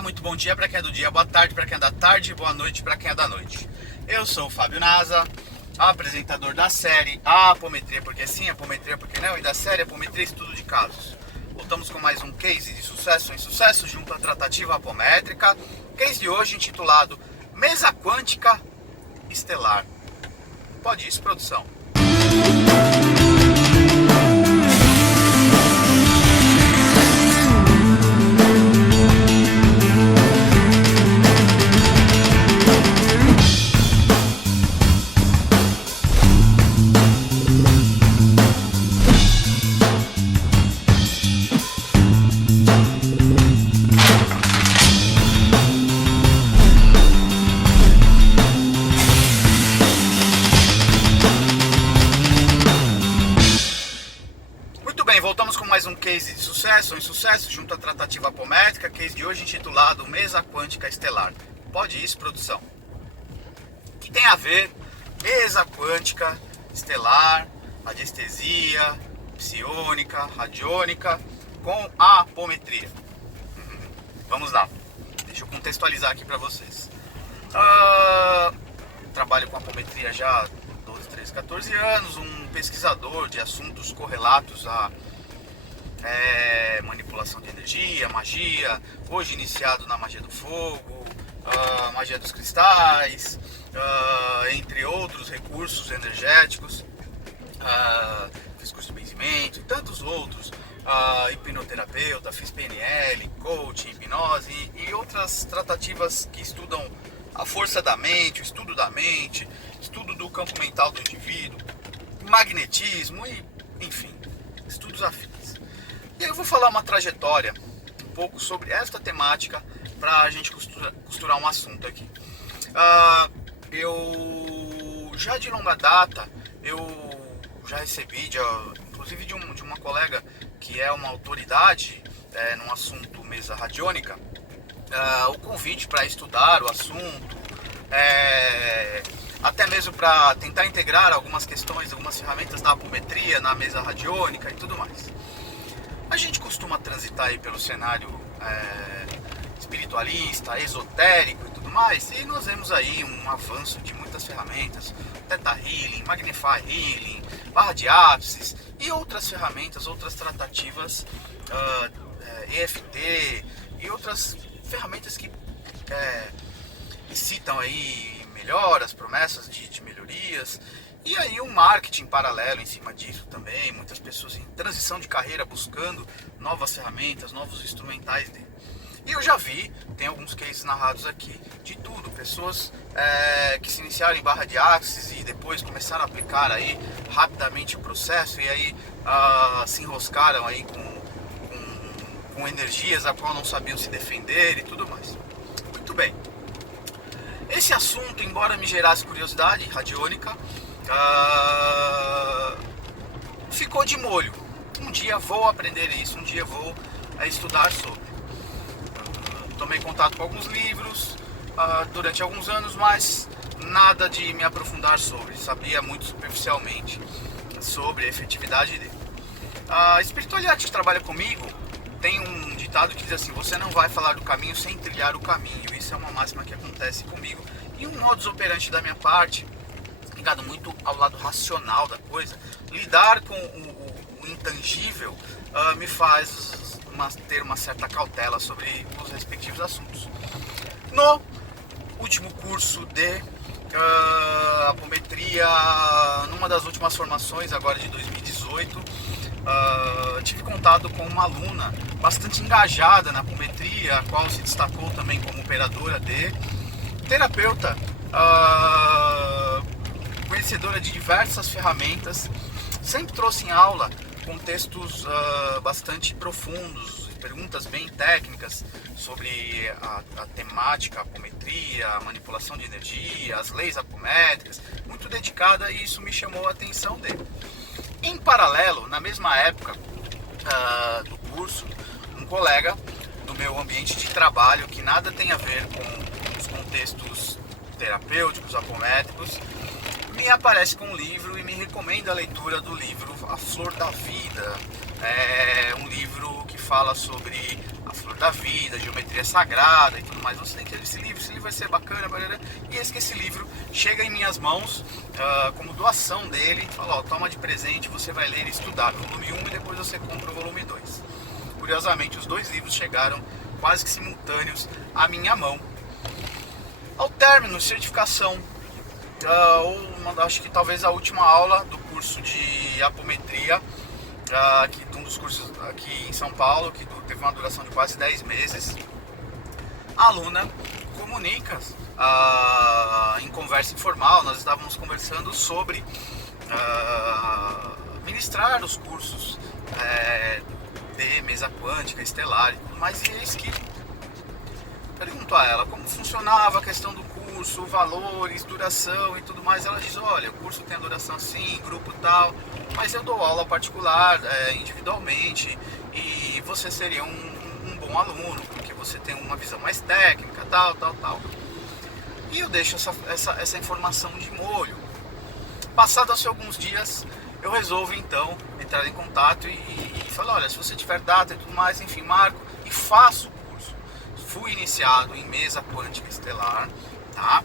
Olá, muito bom dia para quem é do dia, boa tarde para quem é da tarde, boa noite para quem é da noite. Eu sou o Fábio Nasa, apresentador da série Apometria Porque Sim, Apometria Porque Não, e da série Apometria Estudo de Casos. Voltamos com mais um case de sucesso em sucesso junto à tratativa apométrica. Case de hoje intitulado Mesa Quântica Estelar. Pode isso, produção. Voltamos com mais um case de sucesso em sucesso junto à tratativa apométrica, case de hoje intitulado Mesa Quântica Estelar. Pode isso, produção. O que tem a ver mesa quântica estelar, radiestesia, psionica, radiônica com a apometria? Vamos lá, deixa eu contextualizar aqui para vocês. Trabalho com apometria já há 12, 13, 14 anos, um pesquisador de assuntos correlatos a manipulação de energia, magia, hoje iniciado na magia do fogo, magia dos cristais, entre outros recursos energéticos, fiz curso de benzimento e tantos outros, hipnoterapeuta, fiz PNL, coaching, hipnose e outras tratativas que estudam a força da mente, o estudo da mente, estudo do campo mental do indivíduo, magnetismo e, enfim, estudos afins. E eu vou falar uma trajetória, um pouco sobre esta temática, para a gente costurar um assunto aqui. Eu já de longa data, eu já recebi, inclusive de uma colega que é uma autoridade num assunto mesa radiônica, o convite para estudar o assunto, até mesmo para tentar integrar algumas questões, algumas ferramentas da apometria na mesa radiônica e tudo mais. A gente costuma transitar aí pelo cenário espiritualista, esotérico e tudo mais, e nós vemos aí um avanço de muitas ferramentas, Theta Healing, Magnify Healing, Barra de Ápices e outras ferramentas, outras tratativas, EFT e outras ferramentas que citam aí melhoras, promessas de melhorias. E aí um marketing paralelo em cima disso também, muitas pessoas em transição de carreira buscando novas ferramentas, novos instrumentais dele. E eu já vi, tem alguns cases narrados aqui, de tudo, pessoas que se iniciaram em barra de axis e depois começaram a aplicar aí rapidamente o processo e aí se enroscaram aí com energias a qual não sabiam se defender e tudo mais. Muito bem. Esse assunto, embora me gerasse curiosidade radiônica, ficou de molho. Um dia vou aprender isso, um dia vou estudar sobre. Tomei contato com alguns livros durante alguns anos, mas nada de me aprofundar sobre. Sabia muito superficialmente sobre a efetividade dele. A espiritualidade que trabalha comigo tem um ditado que diz assim: você não vai falar do caminho sem trilhar o caminho. Isso é uma máxima que acontece comigo. E um modus operandi da minha parte, ligado muito ao lado racional da coisa, lidar com o intangível me faz ter uma certa cautela sobre os respectivos assuntos. No último curso de apometria, numa das últimas formações, agora de 2018, tive contato com uma aluna bastante engajada na apometria, a qual se destacou também como operadora de terapeuta, conhecedora de diversas ferramentas, sempre trouxe em aula contextos bastante profundos, perguntas bem técnicas sobre a temática, a apometria, a manipulação de energia, as leis apométricas, muito dedicada, e isso me chamou a atenção dele. Em paralelo, na mesma época do curso, um colega do meu ambiente de trabalho, que nada tem a ver com os contextos terapêuticos, apométricos, me aparece com um livro e me recomenda a leitura do livro A Flor da Vida. É um livro que fala sobre a Flor da Vida, Geometria Sagrada e tudo mais. Você tem que ler esse livro vai ser bacana, e esse livro chega em minhas mãos como doação dele, fala, ó, toma de presente, você vai ler e estudar o volume 1 e depois você compra o volume 2. Curiosamente, os dois livros chegaram quase que simultâneos à minha mão. Ao término, certificação, acho que talvez a última aula do curso de apometria, de um dos cursos aqui em São Paulo, que teve uma duração de quase 10 meses, a aluna comunica em conversa informal, nós estávamos conversando sobre ministrar os cursos de mesa quântica, estelar e tudo mais, e eis que pergunto a ela como funcionava a questão do curso, valores, duração e tudo mais. Ela diz, olha, o curso tem a duração assim, grupo tal, mas eu dou aula particular, individualmente, e você seria um bom aluno, porque você tem uma visão mais técnica, tal. E eu deixo essa informação de molho. Passados alguns dias, eu resolvo então entrar em contato e falar, olha, se você tiver data e tudo mais, enfim, marco e faço o curso. Fui iniciado em mesa quântica estelar, tá?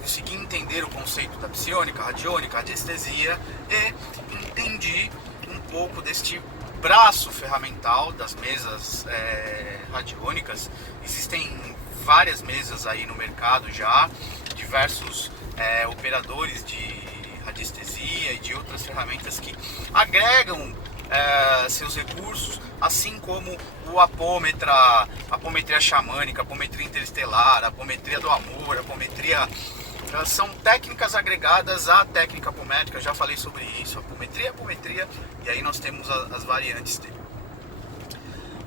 Consegui entender o conceito da psionica, radiônica, radiestesia e entendi um pouco deste braço ferramental das mesas radiônicas. Existem várias mesas aí no mercado já, diversos operadores de radiestesia e de outras ferramentas que agregam seus recursos, assim como o apometria xamânica, apometria interestelar, apometria do amor, apometria, são técnicas agregadas à técnica apométrica. Eu já falei sobre isso, apometria, e aí nós temos as variantes dele.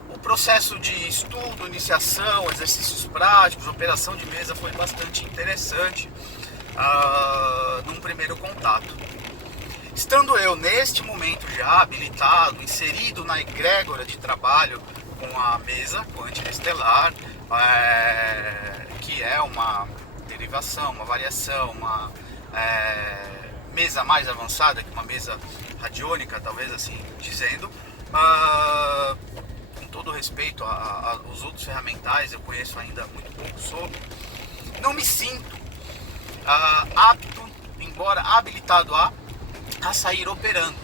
O processo de estudo, iniciação, exercícios práticos, operação de mesa foi bastante interessante num primeiro contato. Estando eu neste momento já habilitado, inserido na egrégora de trabalho com a mesa quântica estelar, que é uma derivação, uma variação, uma mesa mais avançada que uma mesa radiônica, talvez assim dizendo, com todo respeito aos outros ferramentais, eu conheço ainda muito pouco sobre, não me sinto apto, embora habilitado a sair operando.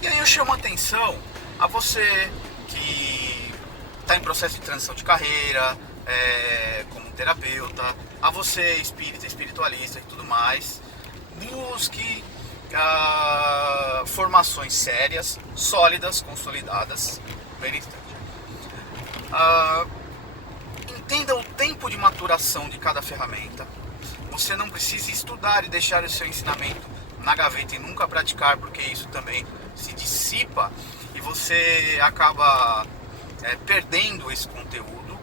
E aí eu chamo a atenção a você que está em processo de transição de carreira, como terapeuta, a você espírita, espiritualista e tudo mais. Busque formações sérias, sólidas, consolidadas. Entenda o tempo de maturação de cada ferramenta. Você não precisa estudar e deixar o seu ensinamento na gaveta e nunca praticar, porque isso também se dissipa e você acaba perdendo esse conteúdo,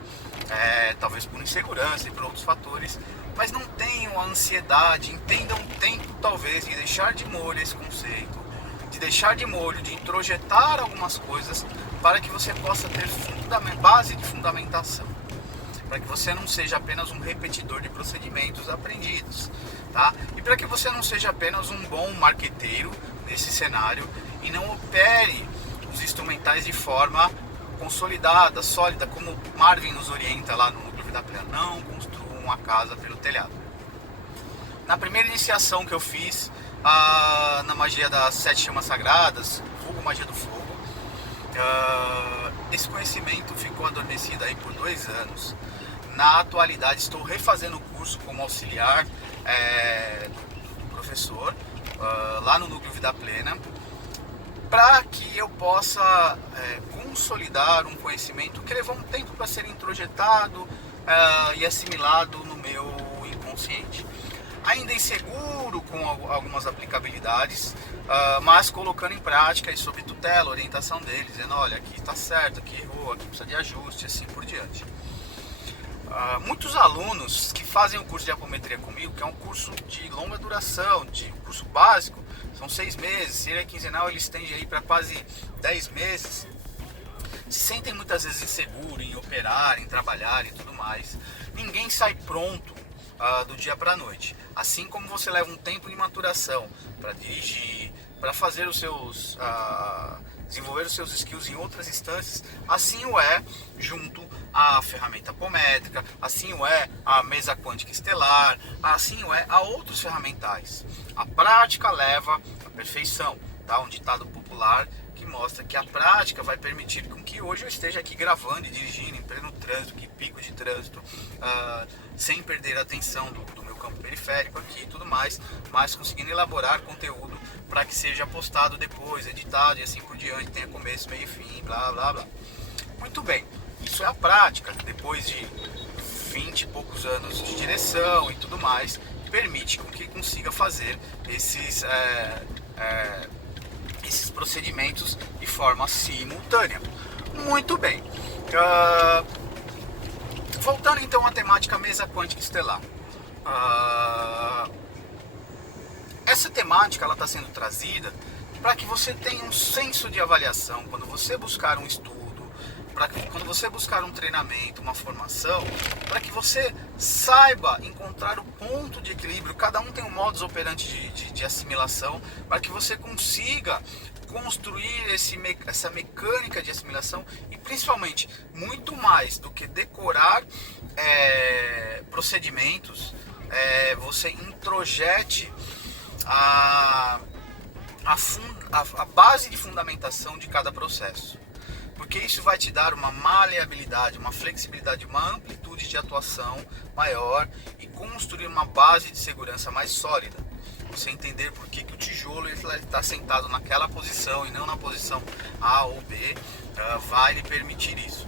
talvez por insegurança e por outros fatores. Mas não tenham a ansiedade, entendam o tempo talvez de deixar de molho esse conceito, de deixar de molho, de introjetar algumas coisas para que você possa ter base de fundamentação, para que você não seja apenas um repetidor de procedimentos aprendidos, tá? E para que você não seja apenas um bom marqueteiro nesse cenário e não opere os instrumentais de forma consolidada, sólida, como Marvin nos orienta lá no Núcleo Vida Plena. Não construam a casa pelo telhado. Na primeira iniciação que eu fiz na magia das 7 chamas sagradas, vulgo magia do fogo, esse conhecimento ficou adormecido aí por 2 anos. Na atualidade estou refazendo o curso como auxiliar do professor lá no Núcleo Vida Plena, para que eu possa consolidar um conhecimento que levou um tempo para ser introjetado e assimilado no meu inconsciente. Ainda inseguro com algumas aplicabilidades, mas colocando em prática e sob tutela, orientação deles, dizendo, olha, aqui está certo, aqui errou, aqui precisa de ajuste, assim por diante. Muitos alunos que fazem o curso de apometria comigo, que é um curso de longa duração, de curso básico, são 6 meses, se ele é quinzenal ele estende aí para quase 10 meses, se sentem muitas vezes inseguros em operar, em trabalhar e tudo mais. Ninguém sai pronto do dia para a noite. Assim como você leva um tempo de maturação para dirigir, para fazer os seus desenvolver os seus skills em outras instâncias, assim o é junto à ferramenta apométrica, assim o é a mesa quântica estelar, assim o é a outros ferramentais. A prática leva à perfeição, tá? Um ditado popular que mostra que a prática vai permitir com que hoje eu esteja aqui gravando e dirigindo em pleno trânsito, que pico de trânsito, sem perder a atenção do meu campo periférico aqui e tudo mais, mas conseguindo elaborar conteúdo para que seja postado depois, editado e assim por diante, tenha começo, meio e fim, blá blá blá. Muito bem, isso é a prática, depois de 20 e poucos anos de direção e tudo mais, permite com que consiga fazer esses procedimentos de forma simultânea. Muito bem. Voltando então à temática mesa quântica estelar. Essa temática está sendo trazida para que você tenha um senso de avaliação quando você buscar um estudo, quando você buscar um treinamento, uma formação, para que você saiba encontrar o ponto de equilíbrio. Cada um tem um modus operandi de assimilação, para que você consiga construir essa mecânica de assimilação e principalmente, muito mais do que decorar procedimentos, você introjete a base de fundamentação de cada processo. Porque isso vai te dar uma maleabilidade, uma flexibilidade, uma amplitude de atuação maior e construir uma base de segurança mais sólida. Você entender por que o tijolo está sentado naquela posição e não na posição A ou B, vai lhe permitir isso.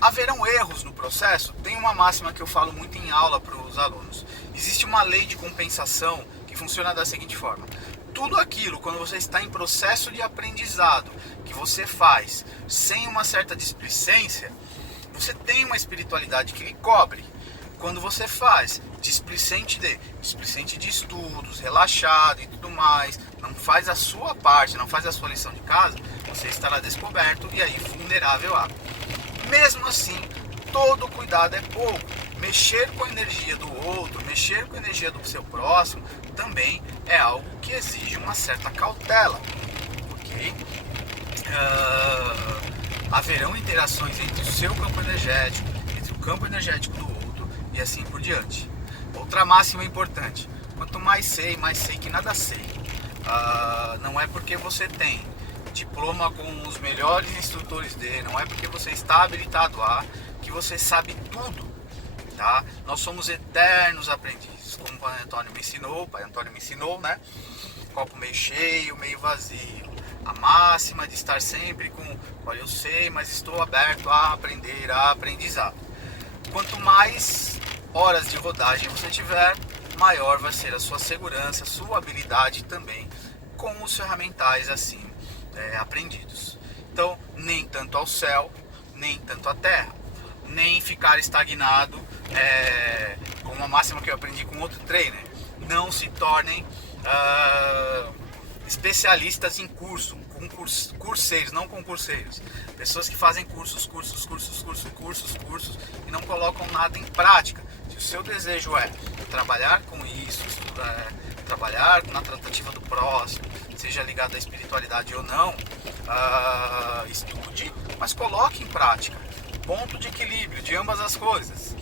Haverão erros no processo? Tem uma máxima que eu falo muito em aula para os alunos. Existe uma lei de compensação que funciona da seguinte forma: tudo aquilo, quando você está em processo de aprendizado, que você faz sem uma certa displicência, você tem uma espiritualidade que lhe cobre. Quando você faz displicente de estudos, relaxado e tudo mais, não faz a sua parte, não faz a sua lição de casa, você estará descoberto e aí vulnerável a. Mesmo assim, todo cuidado é pouco. Mexer com a energia do outro, mexer com a energia do seu próximo, também é algo que exige uma certa cautela, ok? Haverão interações entre o seu campo energético, entre o campo energético do outro e assim por diante. Outra máxima importante: quanto mais sei que nada sei. Não é porque você tem diploma com os melhores instrutores dele, não é porque você está habilitado que você sabe tudo. Tá? Nós somos eternos aprendizes, como o Pai Antônio me ensinou, né? Copo meio cheio, meio vazio. A máxima de estar sempre com, olha, eu sei, mas estou aberto a aprender, a aprendizado. Quanto mais horas de rodagem você tiver, maior vai ser a sua segurança, a sua habilidade também com os ferramentais assim aprendidos. Então, nem tanto ao céu, nem tanto à terra, nem ficar estagnado. Com uma máxima que eu aprendi com outro trainer: não se tornem especialistas em curseiros, não concurseiros. Pessoas que fazem cursos e não colocam nada em prática. Se o seu desejo é trabalhar com isso, trabalhar na tratativa do próximo, seja ligado à espiritualidade ou não, estude, mas coloque em prática. Ponto de equilíbrio de ambas as coisas.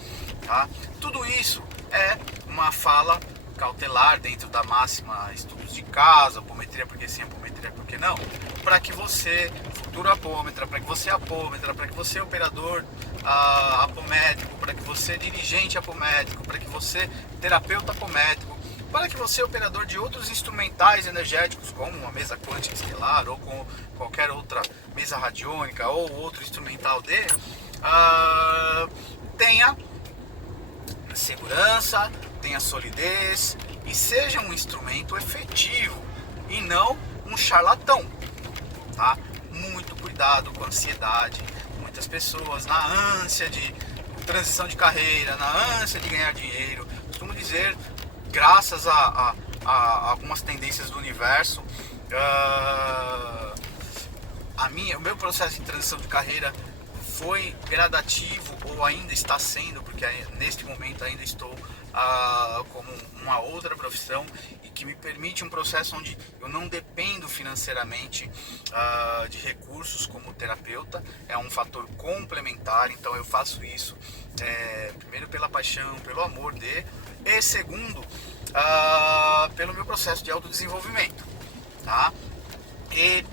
Tá? Tudo isso é uma fala cautelar dentro da máxima estudos de caso, apometria porque sim, apometria porque não, para que você, futuro apômetra, para que você apômetra, para que você operador apométrico, para que você dirigente apométrico, para que você terapeuta apométrico, para que você operador de outros instrumentais energéticos, como uma mesa quântica estelar ou com qualquer outra mesa radiônica ou outro instrumental tenha segurança, tenha solidez e seja um instrumento efetivo e não um charlatão, tá? Muito cuidado com a ansiedade. Muitas pessoas, na ânsia de transição de carreira, na ânsia de ganhar dinheiro, costumo dizer, graças a algumas tendências do universo, o meu processo de transição de carreira foi gradativo ou ainda está sendo, porque neste momento ainda estou como uma outra profissão e que me permite um processo onde eu não dependo financeiramente de recursos como terapeuta. É um fator complementar, então eu faço isso primeiro pela paixão, pelo amor e segundo pelo meu processo de autodesenvolvimento, tá? E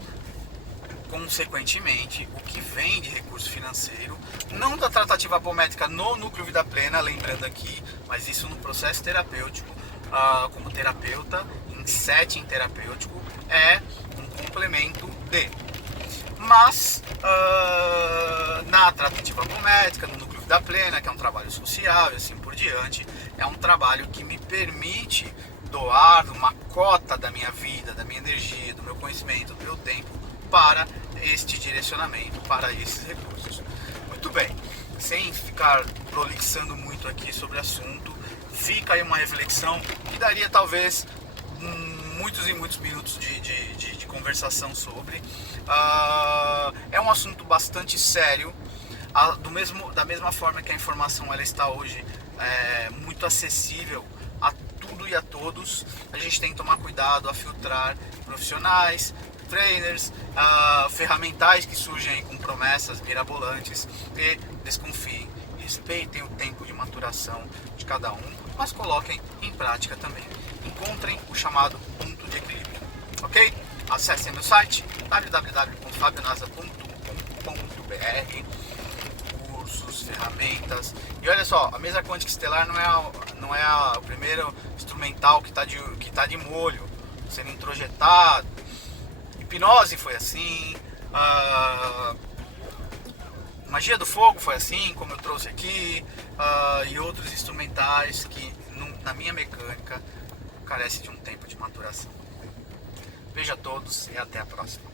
consequentemente, o que vem de recurso financeiro, não da tratativa apométrica no núcleo Vida Plena, lembrando aqui, mas isso no processo terapêutico, como terapeuta, em setting terapêutico, é um complemento de. Mas, na tratativa apométrica, no núcleo Vida Plena, que é um trabalho social e assim por diante, é um trabalho que me permite doar uma cota da minha vida, da minha energia, do meu conhecimento, do meu tempo, para este direcionamento, para esses recursos. Muito bem, sem ficar prolixando muito aqui sobre o assunto, fica aí uma reflexão que daria talvez muitos e muitos minutos de conversação sobre. É um assunto bastante sério, da mesma forma que a informação ela está hoje muito acessível a tudo e a todos. A gente tem que tomar cuidado a filtrar profissionais, trainers, ferramentais que surgem com promessas mirabolantes, e desconfiem, respeitem o tempo de maturação de cada um, mas coloquem em prática também. Encontrem o chamado ponto de equilíbrio, ok? Acessem meu site www.fabionasa.com.br, cursos, ferramentas. E olha só, a mesa quântica estelar não é o primeiro instrumental que está de molho, sendo introjetado. Hipnose foi assim, magia do fogo foi assim, como eu trouxe aqui, e outros instrumentais que na minha mecânica carece de um tempo de maturação. Veja a todos e até a próxima.